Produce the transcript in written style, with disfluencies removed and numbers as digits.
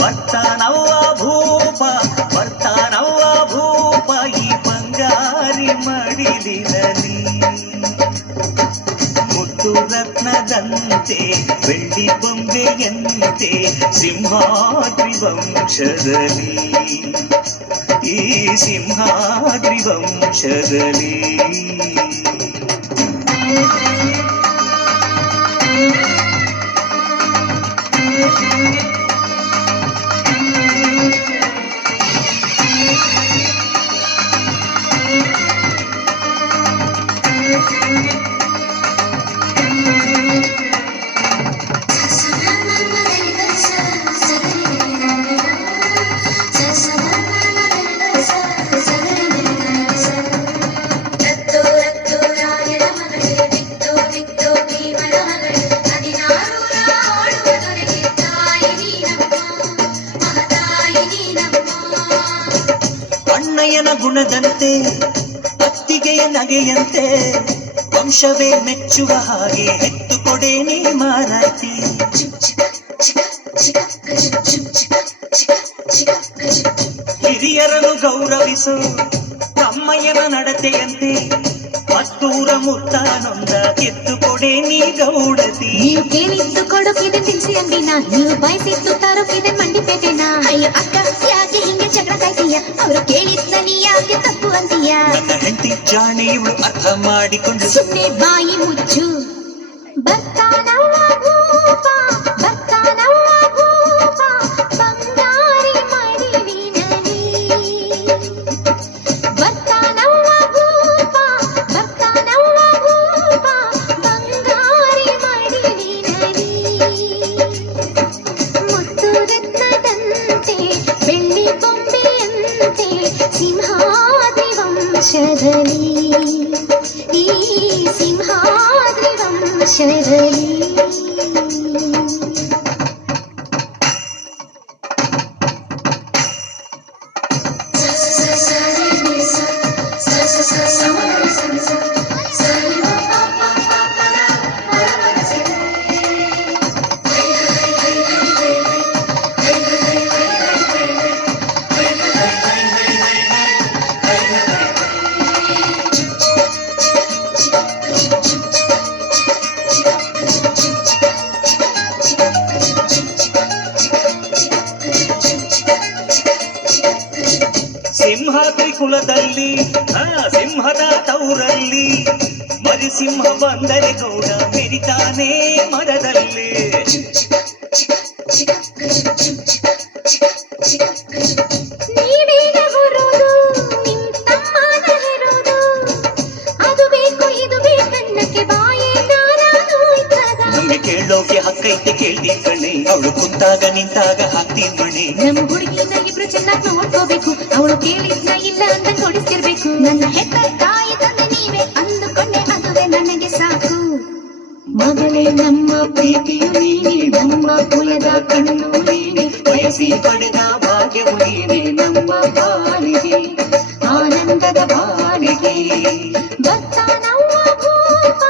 ಬರ್ತಾನವ್ವ ಭೂಪ ಬರ್ತಾನವ್ವ ಭೂಪ ಈ ಬಂಗಾರಿ ಮಡಿಲಿನಲ್ಲಿ ಮುತ್ತು ರತ್ನದಂತೆ ಬೆಳ್ಳಿ ಬೊಂಬೆಯಂತೆ ಸಿಂಹಾದ್ರಿ ವಂಶದಲ್ಲಿ ಈ ಸಿಂಹಾದ್ರಿ ವಂಶದಲ್ಲಿ ಅಣ್ಣಯ್ಯನ ಗುಣದಂತೆ ಅತ್ತಿಗೆಯ ನಗೆಯಂತೆ ವಂಶವೇ ಮೆಚ್ಚುವ ಹಾಗೆ ಹೆತ್ತು ಕೊಡೆ ನೀ ಮಾರಾಯ್ತಿ ಹಿರಿಯರನ್ನು ಗೌರವಿಸು ತಮ್ಮಯ್ಯನ ನಡತೆಯಂತೆ ಮತ್ತೂರ ಮುತ್ತ ನೊಂದ ಎತ್ತು ಕೊಡೆ ನೀ ಗೌಡತಿ ನೀವು ಕೇಳಿದ್ದು ಕೊಡೋಕಿದೆ ತಿನ್ಸಿ ಅಂದಿನ ನೀವು ಬಯಸಿದ್ದು ತರೋಕಿದೆ ಮಂಡಿಪೇಟೆನ ಅಯ್ಯೋ ಅಕ್ಕ ಯಾಕೆ ಹಿಂಗೆ ಜಗಳ ಕಾಯ್ತೀಯ ಅವರು ಕೇಳಿದ್ನ ನೀ ಯಾಕೆ ತಪ್ಪು ಅಂತೀಯ ನನ್ನ ಹೆಂಡತಿ ಜಾಣಿ ಇವಳು ಅರ್ಥ ಮಾಡಿಕೊಂಡು ಸುಮ್ಮನೆ ಬಾಯಿ ಮುಚ್ಚು ಬರ್ತಾನವ್ವ ಭೂಪ ಬರ್ತಾನವ್ವ ಭೂಪ ಬಂಗಾರಿ ಮಡಿಲಿನಲ್ಲಿ ಬರ್ತಾನವ್ವ ಭೂಪ ಬರ್ತಾನವ್ವ ಭೂಪ ಬಂಗಾರಿ ಮಡಿಲಿನಲ್ಲಿ ಮುತ್ತು ರತ್ನದಂತೆ ಬೆಳ್ಳಿ ಬೊಂಬೆಯಂತೆ ಸಿಂಹಾದ್ರಿ ವಂಶದಲ್ಲಿ ಈ ಸಿಂಹಾದ್ರಿ ವಂಶದಲ್ಲಿ ಸಿಂಹಾದ್ರಿ ಕುಲದಲ್ಲಿ ಸಿಂಹದ ತೌರಲ್ಲಿ ಮರಿಸಿಂಹ ಬಂದರೆ ಗೌಡ ಮೆರಿತಾನೆ ಮರದಲ್ಲಿ ನೀವೇಗ ಹೊರೋದು ನಿಮ್ ತಮ್ಮನ ಹೆರೋದು ಅದು ಬೇಕು ಇದು ಬೇಕನ್ನಕ್ಕೆ ಬಾಯೇ ನಾರಾನು ಇದ್ದಾಗ ನಮ್ಗೆ ಕೇಳೋಕೆ ಹಕ್ಕೈತೆ ಕೇಳ್ತಿ ಕಣೆ ಅವಳು ಕುಂತಾಗ ನಿಂತಾಗ ಹಾಕ್ತಿ ಮಣೆ ನಮ್ಮ ಹುಡುಗಿನ ಇಬ್ರು ಚೆನ್ನಾಗಿ ನೋಡ್ಕೋಬೇಕು ಅವಳು ಕೇಳಿದ್ನ ಇಲ್ಲ ಅಂತ ಕೊಡಿಸ್ತಿರ್ಬೇಕು ನನ್ನ ಹೆತ್ತ ತಾಯಿ ತಂದೆ ನೀವೇ ಅಂದುಕೊಂಡೆ ಅದುವೇ ನನಗೆ ಸಾಕು ಮಗಳೇ ನಮ್ಮ ಪ್ರೀತಿಯು ನೀನೆ ನಮ್ಮ ಕುಲದ ಕಣ್ಣು ನೀನೆ ಬಯಸಿ ಪಡೆದ ಭಾಗ್ಯವು ನೀನೆ ನಮ್ಮ ಬಾಳಿಗೆ ಆನಂದದ ಬಾಳಿಗೆ ಬರ್ತಾನವ್ವ ಭೂಪ